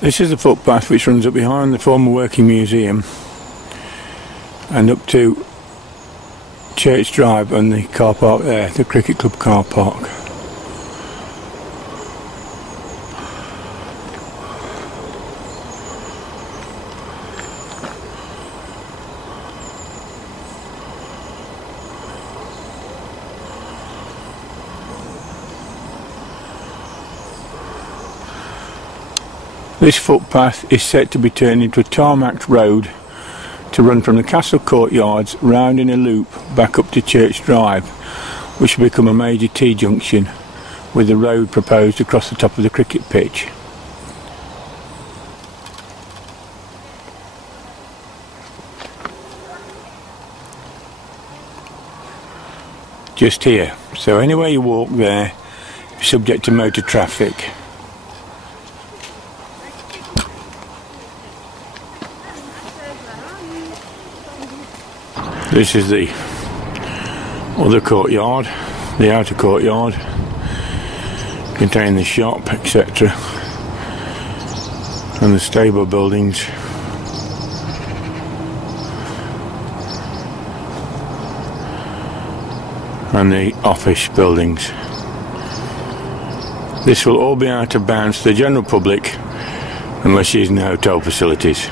This is the footpath which runs up behind the former working museum and up to Church Drive and the car park there, the cricket club car park. This footpath is set to be turned into a tarmacked road to run from the castle courtyards round in a loop back up to Church Drive, which will become a major T-junction with the road proposed across the top of the cricket pitch. Just here, so anywhere you walk there, you're subject to motor traffic. This is the other courtyard, the outer courtyard, containing the shop, etc. and the stable buildings. And the office buildings. This will all be out of bounds to the general public unless using the hotel facilities.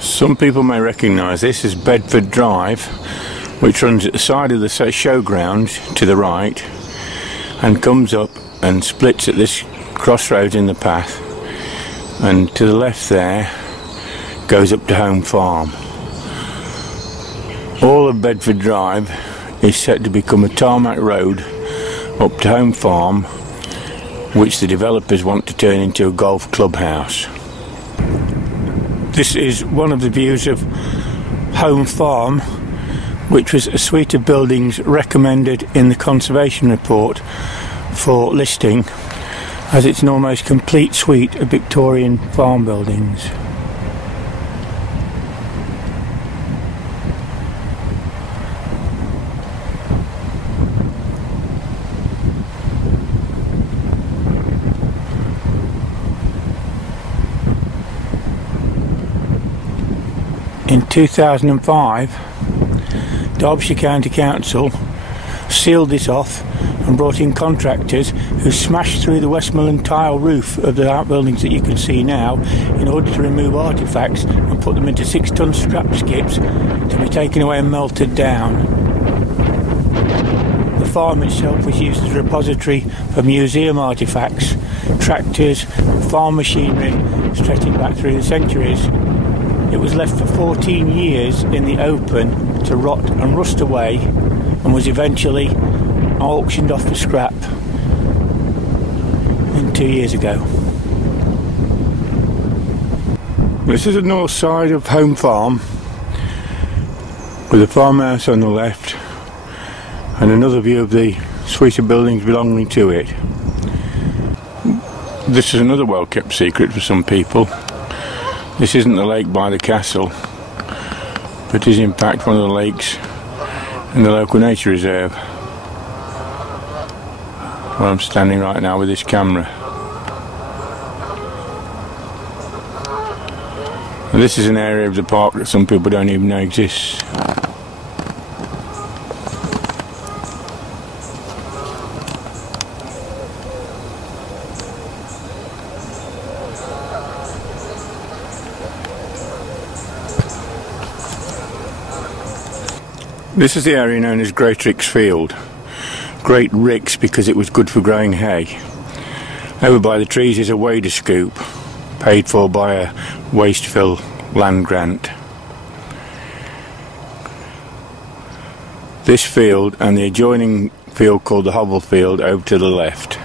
Some people may recognise this as Bedford Drive, which runs at the side of the showground to the right and comes up and splits at this crossroads in the path, and to the left there goes up to Home Farm. All of Bedford Drive is set to become a tarmac road up to Home Farm, which the developers want to turn into a golf clubhouse. This is one of the views of Home Farm, which was a suite of buildings recommended in the conservation report for listing, as it's an almost complete suite of Victorian farm buildings. In 2005, Derbyshire County Council sealed this off and brought in contractors who smashed through the Westmoreland tile roof of the outbuildings that you can see now in order to remove artefacts and put them into 6-ton scrap skips to be taken away and melted down. The farm itself was used as a repository for museum artefacts, tractors, farm machinery stretching back through the centuries. It was left for 14 years in the open to rot and rust away, and was eventually auctioned off for scrap 2 years ago. This is the north side of Home Farm, with a farmhouse on the left and another view of the suite of buildings belonging to it. This is another well-kept secret for some people. This isn't the lake by the castle, but is in fact one of the lakes in the local nature reserve, where I'm standing right now with this camera. And this is an area of the park that some people don't even know exists. This is the area known as Great Ricks Field. Great Ricks because it was good for growing hay. Over by the trees is a wader scoop, paid for by a waste fill land grant. This field and the adjoining field called the Hobble Field over to the left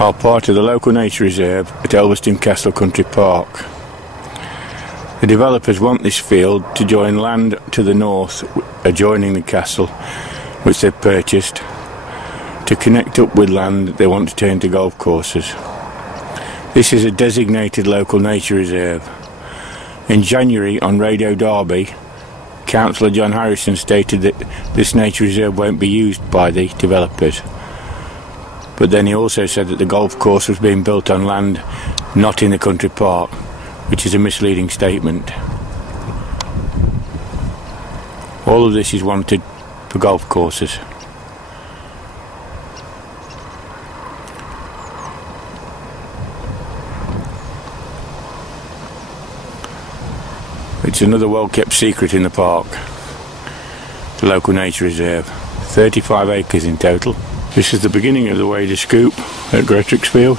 are part of the local nature reserve at Elvaston Castle Country Park. The developers want this field to join land to the north adjoining the castle, which they've purchased, to connect up with land they want to turn to golf courses. This is a designated local nature reserve. In January on Radio Derby, Councillor John Harrison stated that this nature reserve won't be used by the developers. But then he also said that the golf course was being built on land not in the country park, which is a misleading statement. All of this is wanted for golf courses. It's another well-kept secret in the park, the local nature reserve. 35 acres in total. This is the beginning of the Wader Scoop at Gretricksfield.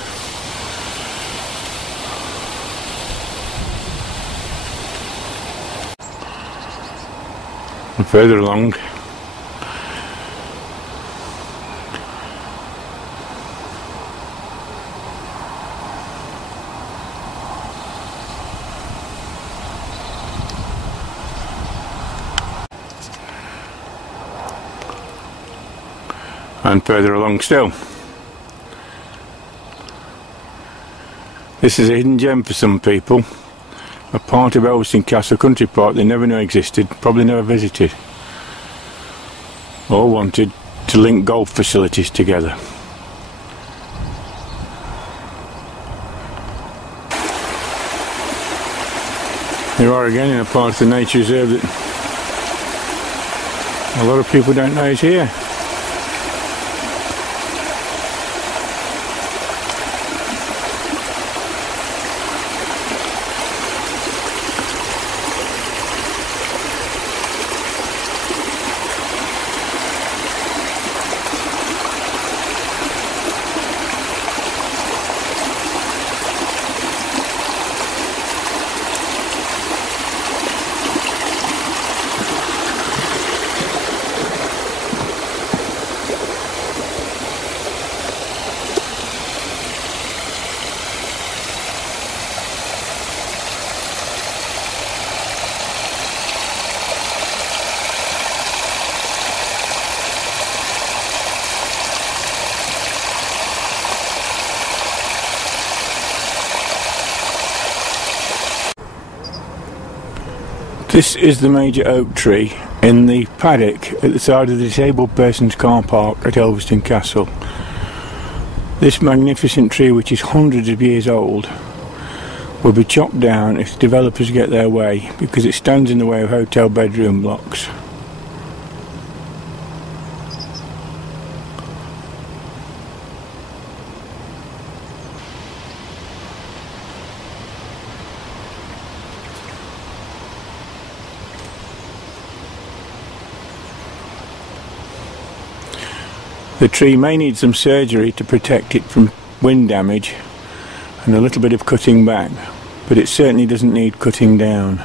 And further along, and further along still. This is a hidden gem for some people, a part of Elvaston Castle Country Park they never knew existed, probably never visited, or wanted to link golf facilities together. Here we are again in a part of the nature reserve that a lot of people don't know is here. This is the major oak tree in the paddock at the side of the disabled persons car park at Elvaston Castle. This magnificent tree, which is hundreds of years old, will be chopped down if the developers get their way, because it stands in the way of hotel bedroom blocks. The tree may need some surgery to protect it from wind damage and a little bit of cutting back, but it certainly doesn't need cutting down.